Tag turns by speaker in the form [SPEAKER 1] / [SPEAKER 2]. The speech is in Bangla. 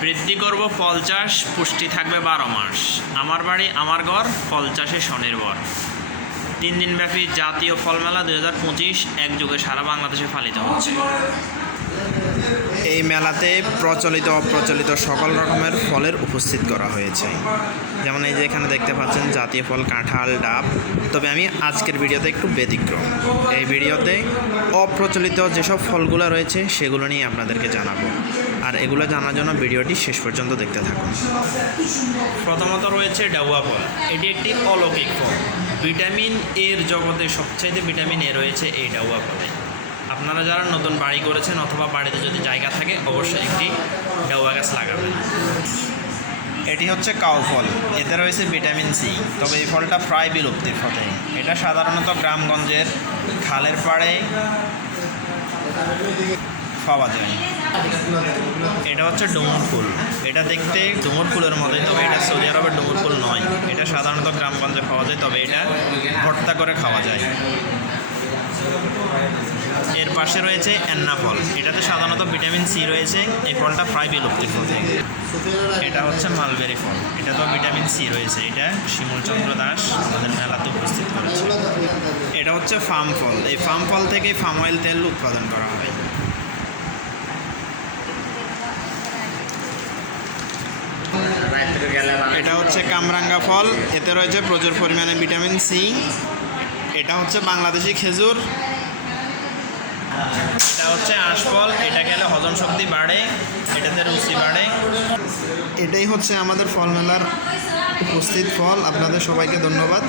[SPEAKER 1] বৃদ্ধি করব ফল চাষ, পুষ্টি থাকবে বারো মাস। আমার বাড়ি, আমার ঘর, ফল চাষে স্বনির্ভর। তিন দিনব্যাপী জাতীয় ফল মেলা দুই হাজার পঁচিশ একযোগে সারা বাংলাদেশে পালিত হচ্ছে।
[SPEAKER 2] এই মেলাতে প্রচলিত অপ্রচলিত সকল রকমের ফলের উপস্থিত করা হয়েছে। যেমন এই যে এখানে দেখতে পাচ্ছেন জাতীয় ফল, কাঁঠাল, ডাব। তবে আমি আজকের ভিডিওতে একটু ব্যতিক্রম। এই ভিডিওতে অপ্রচলিত যেসব ফলগুলো রয়েছে, সেগুলো নিয়ে আপনাদেরকে জানাব। আর এগুলো জানার জন্য ভিডিওটি শেষ পর্যন্ত দেখতে থাকুন।
[SPEAKER 1] প্রথমত রয়েছে ডাউয়া ফল। এটি একটি অলৌকিক ফল। ভিটামিন এর জগতে সবচাইতে ভিটামিন এ রয়েছে এই ডাউয়া ফলে। আপনারা যারা নতুন বাড়ি করেছেন অথবা বাড়িতে যদি জায়গা থাকে, অবশ্যই একটি ডাউয়া গাছ লাগাবেন।
[SPEAKER 2] এটি হচ্ছে কাউ ফল। এতে রয়েছে ভিটামিন সি। তবে এই ফলটা প্রায় বিলুপ্তির পথে। এটা সাধারণত গ্রামগঞ্জের খালের পাড়ে পাওয়া যায়।
[SPEAKER 1] এটা হচ্ছে ডুমুর ফুল। এটা দেখতে ডুমুর ফুলের মতোই, তবে এটা সৌদি আরবের ডুমুর ফুল নয়। এটা সাধারণত গ্রামগঞ্জে পাওয়া যায়, তবে এটা ভর্তা করে খাওয়া যায়। এর পাশে রয়েছে অ্যান্না ফল। এটাতে সাধারণত ভিটামিন সি রয়েছে, এই ফলটা প্রায় বিলুপ্তির পথে। এটা হচ্ছে মালবেরি ফল। এটা তো ভিটামিন সি রয়েছে। এটা শিমুলচন্দ্র দাস আমাদের মেলাতে উপস্থিত করেছে।
[SPEAKER 2] এটা হচ্ছে ফার্ম ফল। এই ফার্ম ফল থেকে ফার্ম অয়েল তেল উৎপাদন করা হয়। এটা হচ্ছে কামরাঙ্গা ফল। এতে রয়েছে প্রচুর পরিমাণে ভিটামিন সি। এটা হচ্ছে বাংলাদেশি খেজুর।
[SPEAKER 1] এটা হচ্ছে আঁশফল এটা খেলে হজম শক্তি বাড়ে, এটাতে রুচি বাড়ে।
[SPEAKER 2] এটাই হচ্ছে আমাদের ফল মেলার উপস্থিত ফল। আপনাদের সবাইকে ধন্যবাদ।